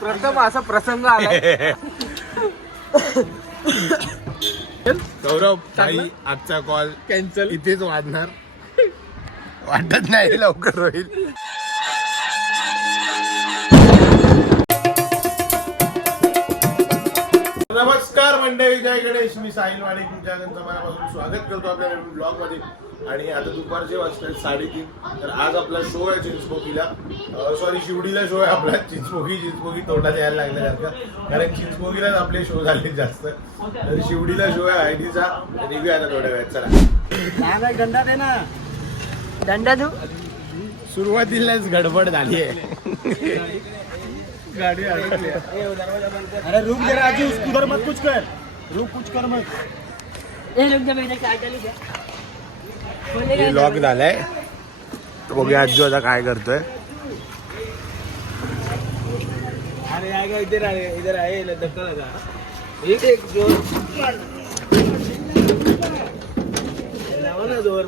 प्रथम असा प्रसंग आला. सौरभ ताई आजचा कॉल कॅन्सल इथेच वाजणार वाटत नाही लवकर होईल. नमस्कार मंडळी, जय गणेश. मी साहिल वाणी तुमच्या मनापासून स्वागत करतो आपल्या नवीन ब्लॉग मध्ये. आणि आता दुपारचे वाजतात 3:30. तर आज आपला शो आहे चिंचपोकीला, सॉरी शिवडीला शो आहे आपला. चिंचपोकी तोंडात यायला लागल्यासारखं, कारण चिंचपोकीलाच आपले शो झाले जास्त. तर शिवडीला शो आहे आयडीचा. निघूया आता थोड्या वेळात. चला दंडा दे ना, दंडा देऊ. सुरुवातीलाच गडबड झाली आहे. गाडी अडकली. अरे रुक जरा राजू, उधर मत कुछ कर, रुक कुछ कर मत. ए रुक जा, मैंने काय चालू किया. लॉक झालाय. बघूया आजू आता काय करतोय. अरे आएगा इधर, इधर आए धक्का लगा. एक एक जोर ना जोर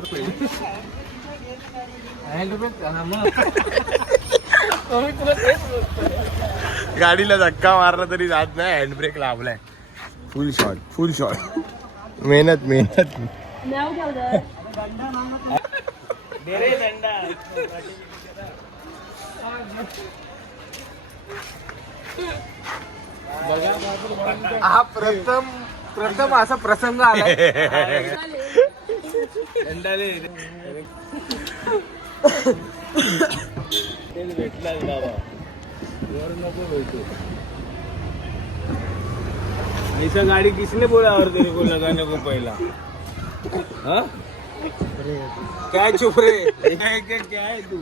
गाडीला धक्का मारला तरी जात नाही. हँडब्रेक लावलाय. फुल शॉट. मेहनत हा प्रथम असा प्रसंग आला. भेटला बाबा, वर नको भेटू. ऐसा गाड़ी किसने बोला और तेरे को लगाने को पहला? हाँ क्या चुप रे, क्या है तू?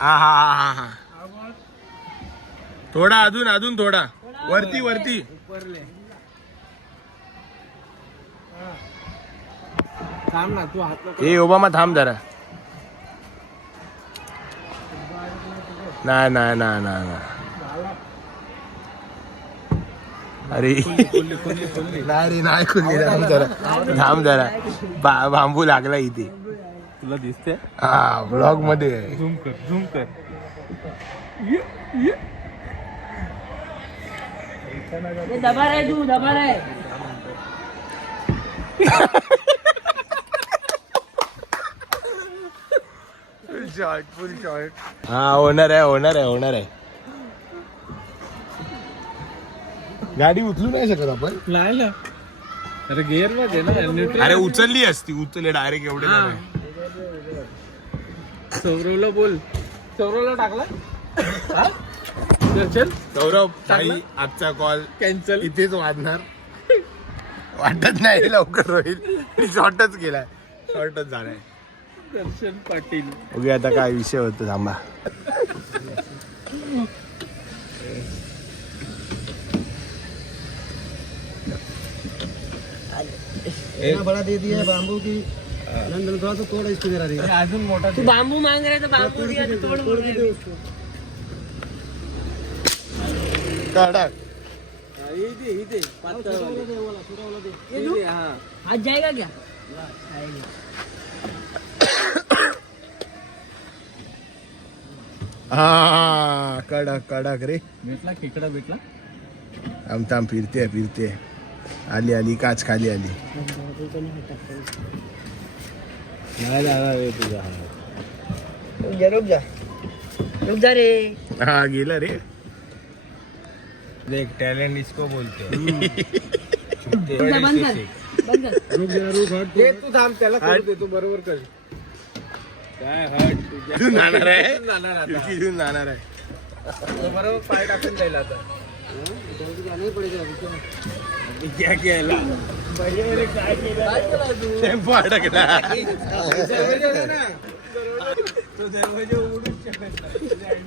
हा. थोडा अजून थोडा वरती. थांब ना तू, हात ए ओबामा थांब जरा. नाही. अरे नाही खुल्ली. थांब जरा. बांबू लागला इथे. तुला दिसते? हा ब्लॉग मध्ये. झूम कर. दबा रहे. फुल शॉट. हा होणार आहे. गाडी उचलू नाही शकत आपण. नाही ना, अरे गिअर मध्ये ना. अरे उचलली असती. डायरेक्ट एवढे नाही. सौरवला बोल. सौरवला टाकला. चल सौरभ ताई आजचा कॉल कॅन्सल इथेच वाजणार वाटत नाही लवकर होईल. शॉर्टच झालाय. दर्शन पाटील. बघूया आता काय विषय होतो. थांबा. बड़ा दे दिया बांबू की. नंदन थोड़ा सा तोड़ इसको जरा. अजून मोठा. तू बांबू मांग रहे तो बांबू दिया तो तोड़ दे उसको. इथे पातळ वाला. आज जाएगा क्या? हा कडक रे. भेटला खेकडा भेटला. थांब फिरते. आली काच खाली आली. तुझा रुक जा रे. हा गेला रे. देख टैलेंट इसको बोलते हैं. रुक हट. तू थांब, त्याला करू दे. तू बरोबर कर. काय हट घेऊन जाणार आहे. बरोबर पाय टाकून जाईल आता. क्या केला काय केलं? टेम्पो अडकला. तो दरवाजा उघडूच शकत नाही.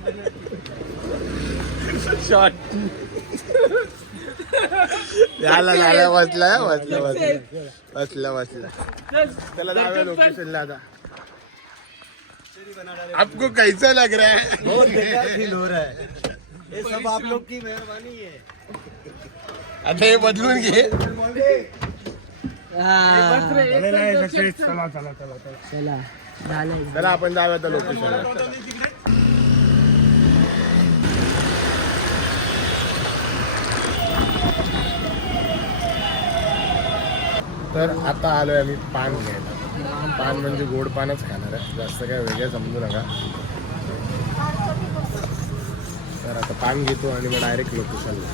शॉट झाला. बसला. त्याला जाऊया लोकेशनला आता. आपको कैसा लग रहा है? बहुत बेकार फील हो रहा है. ये सब आप लोग की मेहरबानी है. आता हे बदलून घे. चला चला आपण जाऊया आता लोकेशनला. तर आता आलोय आम्ही पान घ्यायला. पान म्हणजे गोड पानच खाणार आहे, जास्त काय वेगळं समजू नका. तर आता पान घेतो आणि मग डायरेक्ट लोकेशनला.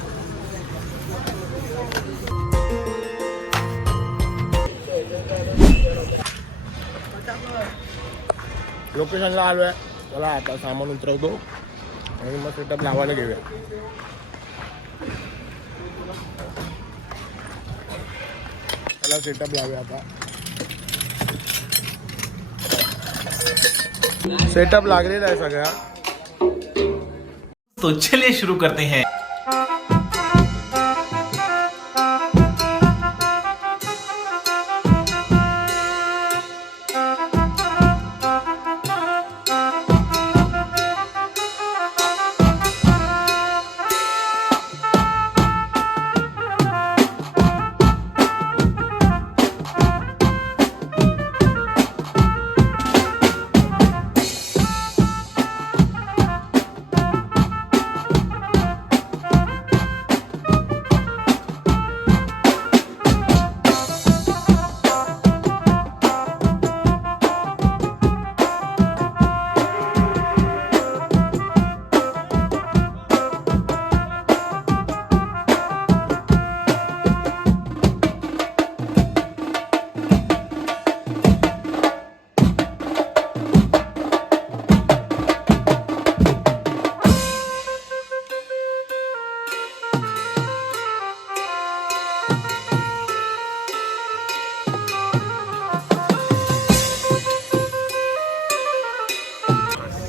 लोकेशनला आलोय. चला आता सामान उतरवतो आणि मग सेटअप लावायला घेऊया. चला सेटअप लावूया आता. सेटअप लागलेला आहे सगळा. तो चलिए शुरू करते हैं.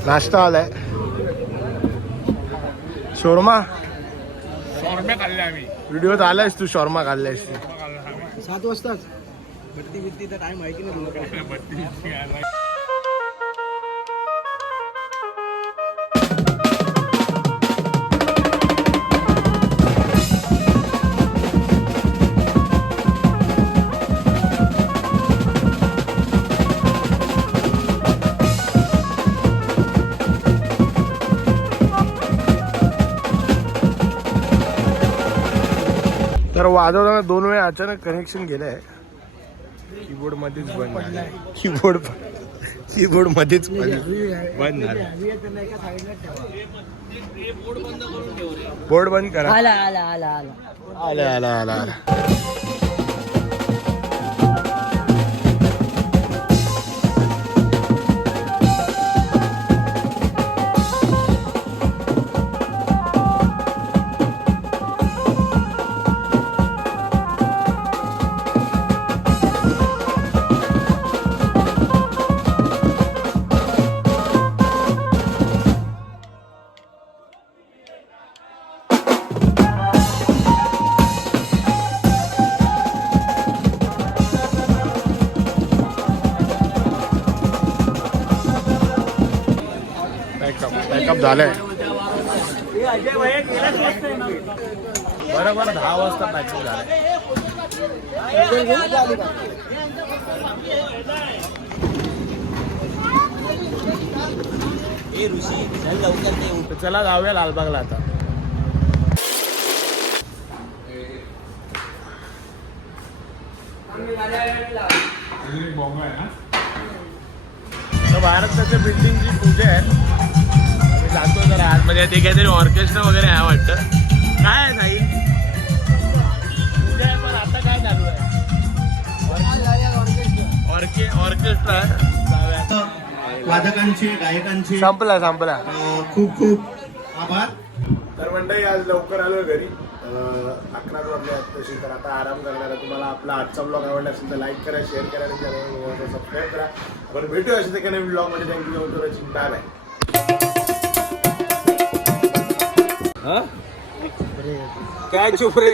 नाश्ता आलाय. शोरमा खाल्ले आम्ही. व्हिडिओत आलायस तू, शॉर्मा खाल्लायस तू. 7 वाजताच बत्ती तर टाइम आहे की नाही. तर वाजवताना 2 वेळा अचानक कनेक्शन गेलंय. कीबोर्ड मध्येच बंद झालं. कीबोर्ड मध्येच बंद झालं. बोर्ड बंद करा. आला आला आला आला आला आला आला आला. पॅकअप झालंय. बरोबर 10 वाजता पॅकअप झालंय. तर चला जाऊया लालबागला आता. तर महाराष्ट्राच्या बिल्डिंगची पूजा आहे. जातो जरा आतमध्ये. ते काहीतरी ऑर्केस्ट्रा वगैरे आहे वाटतं. काय आहे साई? पूजा आहे पण आता काय चालू आहे? ऑर्केस्ट्रा आहे. वादकांचे गायकांचे संपला खूप खूप आभार. तर मंडळी आज लवकर आलोय घरी. 11 वाजले आहेत तशी. तर आता आराम करणार आहे. तुम्हाला आपला आजचा ब्लॉग आवडला असेल तर लाईक करा, शेअर करा आणि चॅनल सबस्क्राईब करा. आपण भेटूया अशा ठिकाणी ब्लॉगमध्ये. Thank you so much. Bye bye. क्या चुप रे.